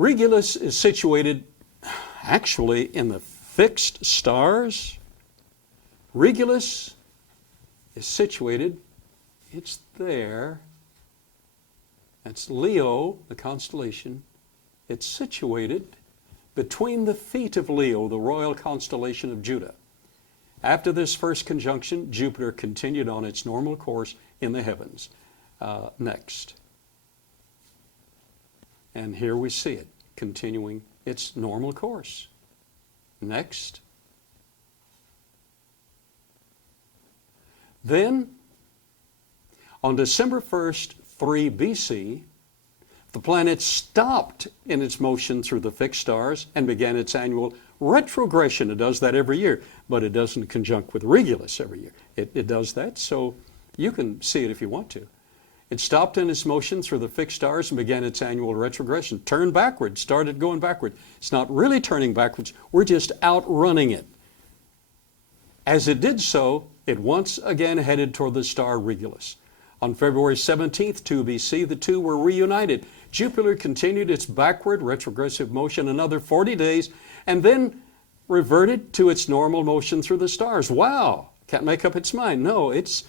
Regulus is situated actually in the fixed stars. Regulus is situated, it's there. That's Leo, the constellation. It's situated between the feet of Leo, the royal constellation of Judah. After this first conjunction, Jupiter continued on its normal course in the heavens. Next. And here we see it continuing its normal course. Next. Then, on December 1st, 3 BC, the planet stopped in its motion through the fixed stars and began its annual retrogression. It does that every year, but it doesn't conjunct with Regulus every year. It does that, so you can see it if you want to. It stopped in its motion through the fixed stars and began its annual retrogression. Turned backward, started going backward. It's not really turning backwards, we're just outrunning it. As it did so, it once again headed toward the star Regulus. On February 17th, 2 BC, the two were reunited. Jupiter continued its backward retrogressive motion another 40 days and then reverted to its normal motion through the stars. Wow! Can't make up its mind. No, it's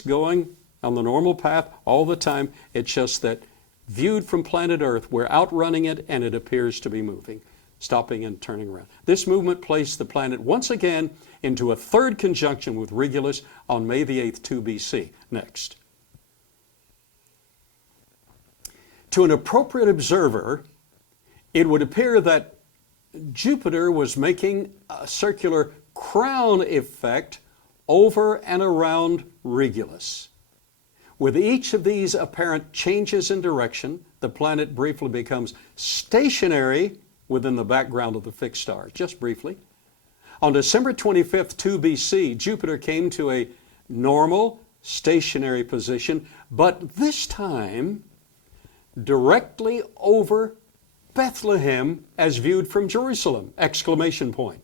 going on the normal path all the time. It's just that viewed from planet Earth, we're outrunning it and it appears to be moving, stopping and turning around. This movement placed the planet once again into a third conjunction with Regulus on May the 8th, 2 BC. Next. To an appropriate observer, it would appear that Jupiter was making a circular crown effect over and around Regulus. With each of these apparent changes in direction, the planet briefly becomes stationary within the background of the fixed stars, just briefly. On December 25th, 2 BC, Jupiter came to a normal, stationary position, but this time directly over Bethlehem as viewed from Jerusalem! Exclamation point.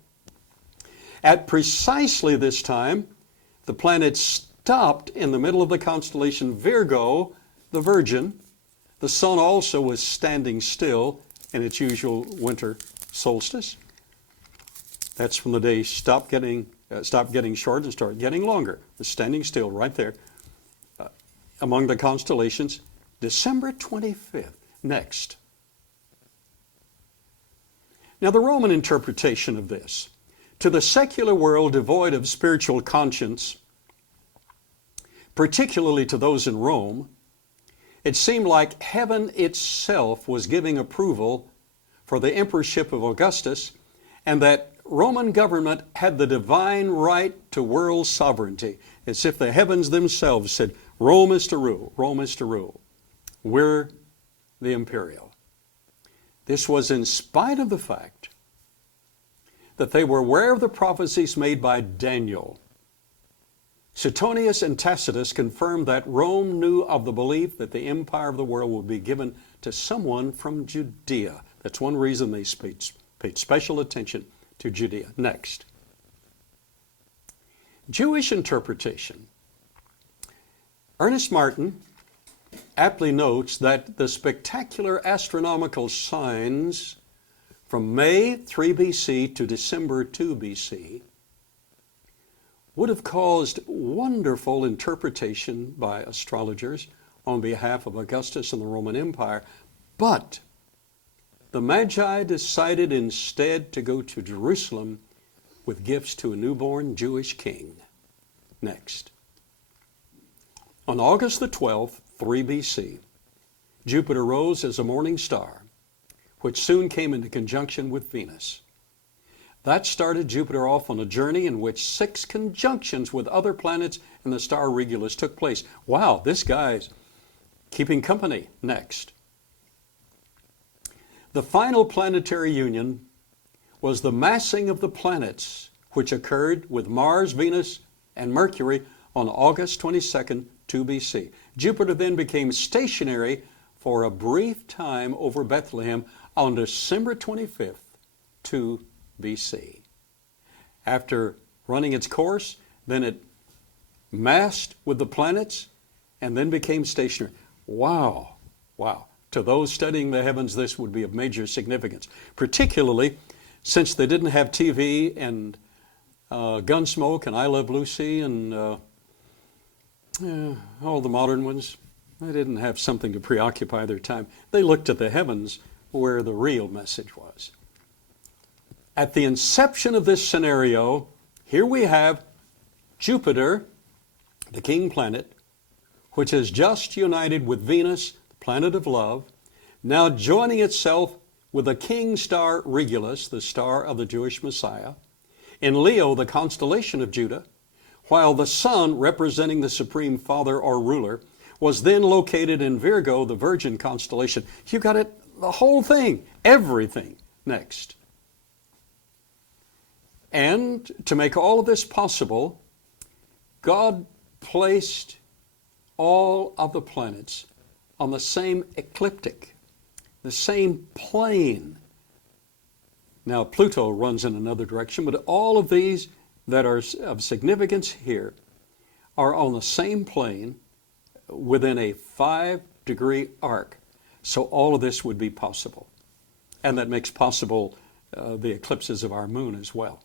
At precisely this time, the planet stopped in the middle of the constellation Virgo, the Virgin. The sun also was standing still in its usual winter solstice. That's when the day stopped getting short and started getting longer. It's standing still right there among the constellations. December 25th. Next. Now, the Roman interpretation of this, to the secular world devoid of spiritual conscience, particularly to those in Rome, it seemed like heaven itself was giving approval for the emperorship of Augustus, and that Roman government had the divine right to world sovereignty. It's as if the heavens themselves said, Rome is to rule, Rome is to rule. We're the imperial. This was in spite of the fact that they were aware of the prophecies made by Daniel. Suetonius and Tacitus confirmed that Rome knew of the belief that the empire of the world would be given to someone from Judea. That's one reason they paid special attention to Judea. Next. Jewish interpretation. Ernest Martin aptly notes that the spectacular astronomical signs from May 3 BC to December 2 BC would have caused wonderful interpretation by astrologers on behalf of Augustus and the Roman Empire, but the Magi decided instead to go to Jerusalem with gifts to a newborn Jewish king. Next. On August the 12th, 3 BC, Jupiter rose as a morning star, which soon came into conjunction with Venus. That started Jupiter off on a journey in which 6 conjunctions with other planets and the star Regulus took place. Wow, this guy's keeping company. Next. The final planetary union was the massing of the planets, which occurred with Mars, Venus, and Mercury on August 22nd, 2 BC. Jupiter then became stationary for a brief time over Bethlehem on December 25th, 2 BC. After running its course, then it massed with the planets and then became stationary. Wow, wow. To those studying the heavens, this would be of major significance, particularly since they didn't have TV and Gunsmoke and I Love Lucy and all the modern ones. They didn't have something to preoccupy their time. They looked at the heavens where the real message was. At the inception of this scenario, here we have Jupiter, the king planet, which has just united with Venus, the planet of love, now joining itself with the king star Regulus, the star of the Jewish Messiah, in Leo, the constellation of Judah, while the sun, representing the supreme father or ruler, was then located in Virgo, the Virgin constellation. You got it, the whole thing, everything next. And to make all of this possible, God placed all of the planets on the same ecliptic, the same plane. Now, Pluto runs in another direction, but all of these that are of significance here are on the same plane within a 5-degree arc. So all of this would be possible. And that makes possible the eclipses of our moon as well.